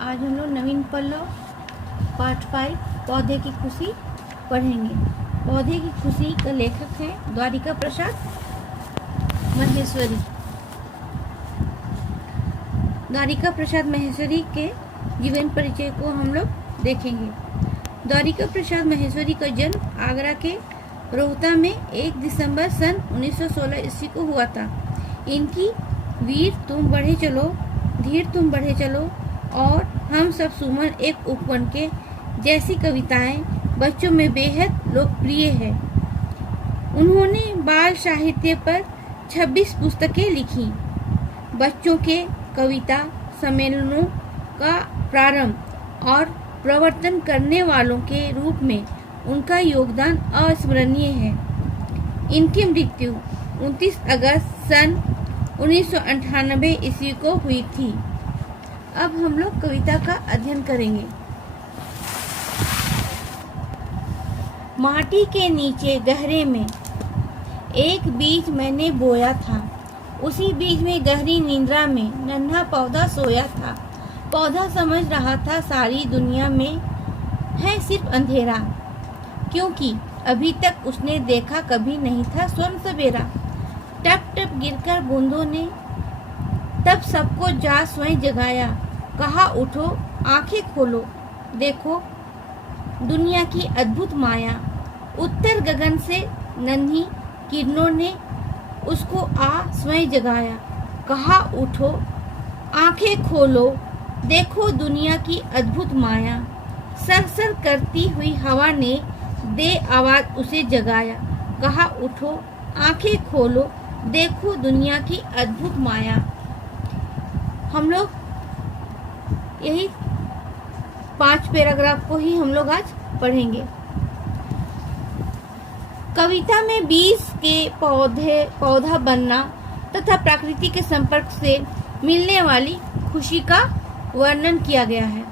आज हम लोग नवीन पल्लव पार्ट 5 पौधे की खुशी पढ़ेंगे। पौधे की खुशी का लेखक है द्वारिका प्रसाद महेश्वरी। द्वारिका प्रसाद महेश्वरी के जीवन परिचय को हम लोग देखेंगे। द्वारिका प्रसाद महेश्वरी का जन्म आगरा के रोहता में 1 दिसंबर सन 1916 ईस्वी को हुआ था। इनकी वीर तुम बढ़े चलो, धीर तुम बढ़े चलो और हम सब सुमन एक उपवन के जैसी कविताएं बच्चों में बेहद लोकप्रिय है। उन्होंने बाल साहित्य पर 26 पुस्तकें लिखी। बच्चों के कविता सम्मेलनों का प्रारंभ और प्रवर्तन करने वालों के रूप में उनका योगदान अविस्मरणीय है। इनकी मृत्यु 29 अगस्त सन 1998 ईस्वी को हुई थी। अब हम लोग कविता का अध्ययन करेंगे। माटी के नीचे गहरे में एक बीज मैंने बोया था। उसी बीज में गहरी निंद्रा में नन्हा पौधा सोया था। पौधा समझ रहा था सारी दुनिया में है सिर्फ अंधेरा, क्योंकि अभी तक उसने देखा कभी नहीं था स्वर्ण सवेरा। टप टप गिरकर बूंदों ने तब सबको जा स्वयं जगाया। कहा उठो आंखें खोलो, देखो दुनिया की अद्भुत माया। उत्तर गगन से नन्ही किरणों ने उसको आ स्वयं जगाया। कहा उठो आंखें खोलो, देखो दुनिया की अद्भुत माया। सरसर करती हुई हवा ने दे आवाज उसे जगाया। कहा उठो आंखें खोलो, देखो दुनिया की अद्भुत माया। हम लोग यही 5 पैराग्राफ को ही हम लोग आज पढ़ेंगे। कविता में बीज के पौधा बनना तथा प्रकृति के संपर्क से मिलने वाली खुशी का वर्णन किया गया है।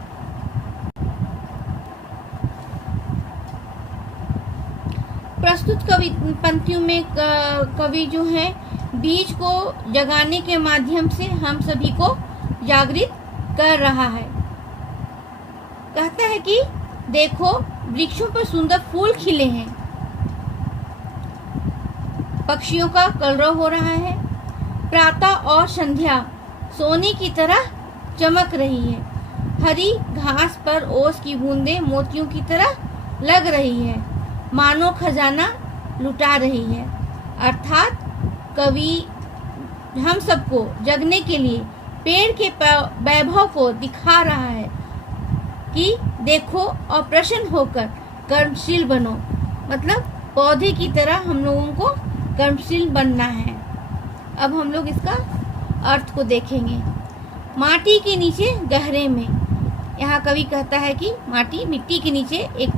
प्रस्तुत पंक्तियों में कवि जो है बीज को जगाने के माध्यम से हम सभी को जागृत कर रहा है। कहता है कि देखो वृक्षों पर सुंदर फूल खिले हैं, पक्षियों का कलरव हो रहा है, प्रातः और संध्या सोने की तरह चमक रही है, हरी घास पर ओस की बूंदें मोतियों की तरह लग रही है, मानो खजाना लुटा रही है। अर्थात कवि हम सबको जगने के लिए पेड़ के वैभव को दिखा रहा है कि देखो और प्रसन्न होकर कर्मशील बनो। मतलब पौधे की तरह हम लोगों को कर्मशील बनना है। अब हम लोग इसका अर्थ को देखेंगे। माटी के नीचे गहरे में, यहाँ कवि कहता है कि मिट्टी के नीचे एक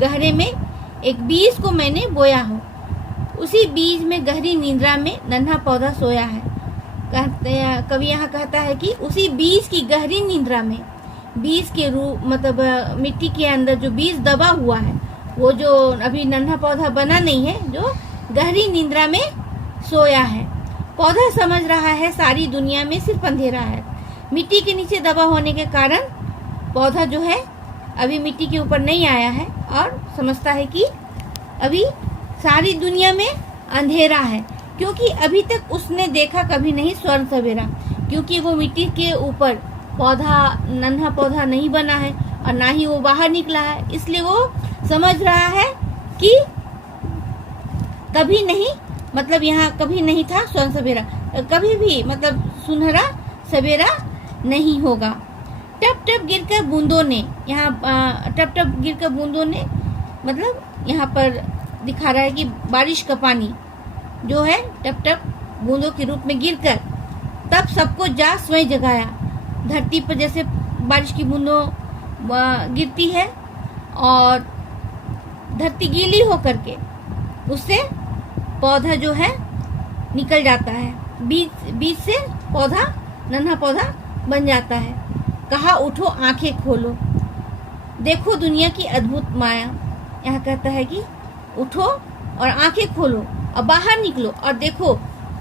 गहरे में एक बीज को मैंने बोया हो। उसी बीज में गहरी निद्रा में नन्हा पौधा सोया है। कवि यहाँ कहता है कि उसी बीज की गहरी निद्रा में, बीज के रूप मतलब मिट्टी के अंदर जो बीज दबा हुआ है, वो जो अभी नन्हा पौधा बना नहीं है, जो गहरी निद्रा में सोया है। पौधा समझ रहा है सारी दुनिया में सिर्फ अंधेरा है। मिट्टी के नीचे दबा होने के कारण पौधा जो है अभी मिट्टी के ऊपर नहीं आया है और समझता है कि अभी सारी दुनिया में अंधेरा है, क्योंकि अभी तक उसने देखा कभी नहीं स्वर्ण सवेरा, क्योंकि वो मिट्टी के ऊपर नन्हा पौधा नहीं बना है और ना ही वो बाहर निकला है। इसलिए वो समझ रहा है कि कभी नहीं, मतलब यहाँ कभी नहीं था स्वर्ण सवेरा, कभी भी मतलब सुनहरा सवेरा नहीं होगा। टप टप गिरकर बूंदों ने, यहाँ टप टप गिरकर बूंदों ने मतलब यहाँ पर दिखा रहा है कि बारिश का पानी जो है टप टप बूंदों के रूप में गिरकर तब सबको जा स्वयं जगाया। धरती पर जैसे बारिश की बूंदों गिरती है और धरती गीली होकर के उससे पौधा जो है निकल जाता है, बीज से पौधा नन्हा पौधा बन जाता है। कहा उठो आंखें खोलो, देखो दुनिया की अद्भुत माया। यहाँ कहता है कि उठो और आंखें खोलो और बाहर निकलो और देखो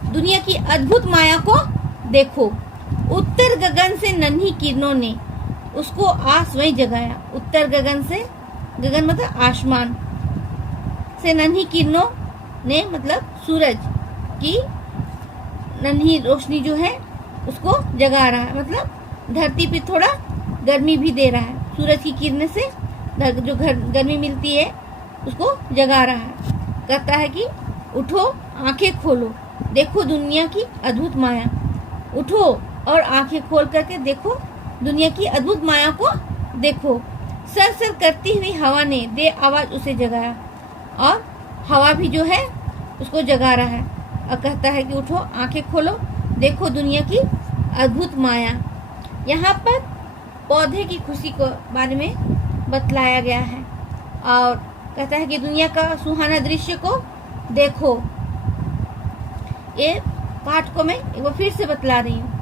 दुनिया की अद्भुत माया को देखो। उत्तर गगन से नन्ही किरणों ने उसको आस वहीं जगाया। उत्तर गगन से, गगन मतलब आसमान से नन्ही किरणों ने, मतलब सूरज की नन्ही रोशनी जो है उसको जगा रहा है, मतलब धरती पे थोड़ा गर्मी भी दे रहा है। सूरज की किरणें से जो गर्मी मिलती है उसको जगा रहा है। कहता है कि उठो, आंखें खोलो, देखो दुनिया की अद्भुत माया। उठो और आंखें खोल करके देखो दुनिया की अद्भुत माया को देखो। सर सर करती हुई हवा ने दे आवाज उसे जगाया, और हवा भी जो है उसको जगा रहा है और कहता है कि उठो, आंखें खोलो, देखो दुनिया की अद्भुत माया। यहाँ पर पौधे की खुशी को बारे में बतलाया गया है और कहता है कि दुनिया का सुहाना दृश्य को देखो। ये पाठ को मैं एक बार फिर से बतला रही हूँ।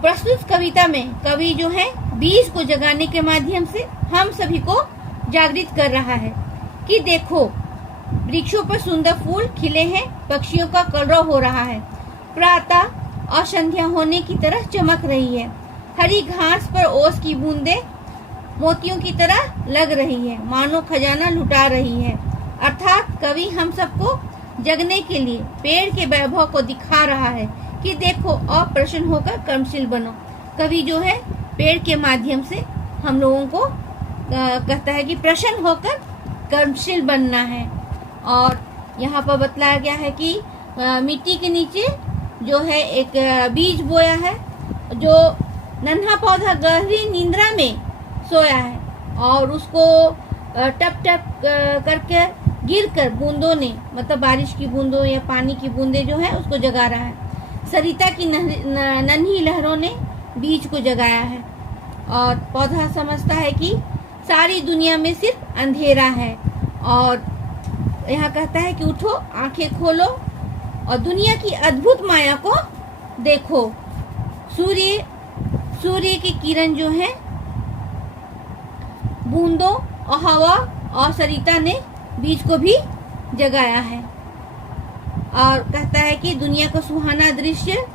प्रस्तुत कविता में कवि जो है बीज को जगाने के माध्यम से हम सभी को जागृत कर रहा है कि देखो, वृक्षों पर सुंदर फूल खिले हैं, पक्षियों का कलरव हो रहा है, प्रातः और संध्या होने की तरह चमक रही है, हरी घास पर ओस की बूंदें मोतियों की तरह लग रही है, मानो खजाना लुटा रही है। अर्थात कवि हम सबको जगने के लिए पेड़ के वैभव को दिखा रहा है कि देखो और प्रसन्न होकर कर्मशील बनो। कवि जो है पेड़ के माध्यम से हम लोगों को कहता है कि प्रसन्न होकर कर्मशील बनना है। और यहाँ पर बतलाया गया है कि मिट्टी के नीचे जो है एक बीज बोया है, जो नन्हा पौधा गहरी निंद्रा में सोया है और उसको टप टप करके गिरकर बूंदों ने, मतलब बारिश की बूंदों या पानी की बूंदें जो है उसको जगा रहा है। सरिता की नन्ही लहरों ने बीज को जगाया है और पौधा समझता है कि सारी दुनिया में सिर्फ अंधेरा है। और यहाँ कहता है कि उठो, आंखें खोलो और दुनिया की अद्भुत माया को देखो। सूर्य की किरण जो है बूंदों और हवा और सरिता ने बीज को भी जगाया है और कहता है कि दुनिया का सुहाना दृश्य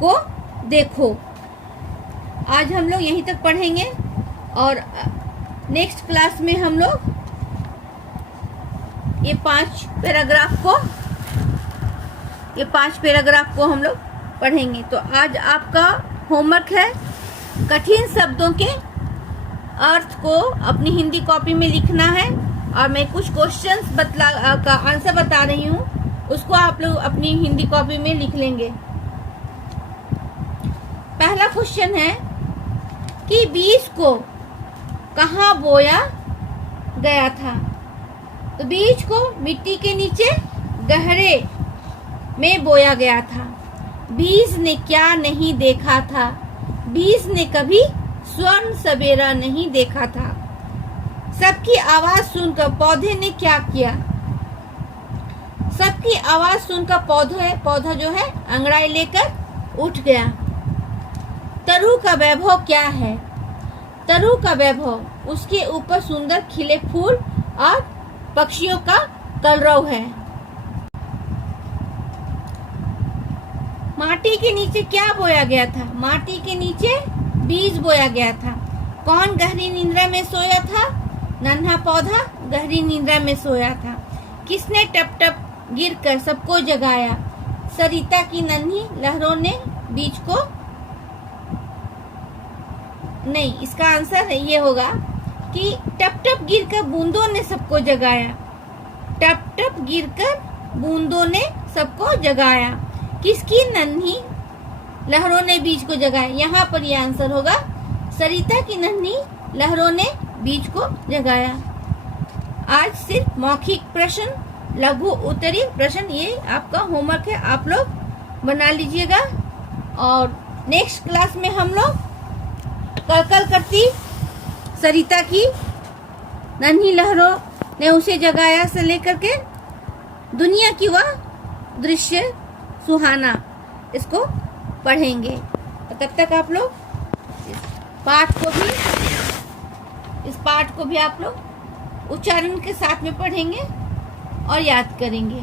को देखो। आज हम लोग यहीं तक पढ़ेंगे और नेक्स्ट क्लास में हम लोग ये 5 पैराग्राफ को हम लोग पढ़ेंगे। तो आज आपका होमवर्क है कठिन शब्दों के अर्थ को अपनी हिंदी कॉपी में लिखना है और मैं कुछ क्वेश्चंस का आंसर बता रही हूँ, उसको आप लोग अपनी हिंदी कॉपी में लिख लेंगे। पहला क्वेश्चन है कि बीज को कहाँ बोया गया था। तो बीज को मिट्टी के नीचे गहरे में बोया गया था। बीज ने क्या नहीं देखा था, बीज ने कभी स्वर्ण सवेरा नहीं देखा था। सबकी आवाज सुनकर पौधे ने क्या किया। सबकी आवाज सुनकर पौधा जो है अंगड़ाई लेकर उठ गया। तरु का वैभव क्या है। तरु का वैभव उसके ऊपर सुंदर खिले फूल और पक्षियों का कलरव है। माटी के नीचे क्या बोया गया था। माटी के नीचे बीज बोया गया था। कौन गहरी निंद्रा में सोया था। नन्हा पौधा गहरी निंद्रा में सोया था। किसने टप टप गिरकर सबको जगाया। सरिता की नन्ही लहरों ने बीज को, नहीं, इसका आंसर ये होगा कि टप टप गिरकर बूंदों ने सबको जगाया। टप टप गिरकर बूंदों ने सबको जगाया। किसकी नन्ही लहरों ने बीज को जगाया। यहाँ पर यह आंसर होगा सरिता की नन्ही लहरों ने बीज को जगाया। आज सिर्फ मौखिक प्रश्न, लघु उत्तरीय प्रश्न, ये आपका होमवर्क है, आप लोग बना लीजिएगा। और नेक्स्ट क्लास में हम लोग कलकल करती सरिता की नन्ही लहरों ने उसे जगाया से लेकर के दुनिया की वह दृश्य सुहाना, इसको पढ़ेंगे। तब तक आप लोग इस पाठ को भी आप लोग उच्चारण के साथ में पढ़ेंगे और याद करेंगे।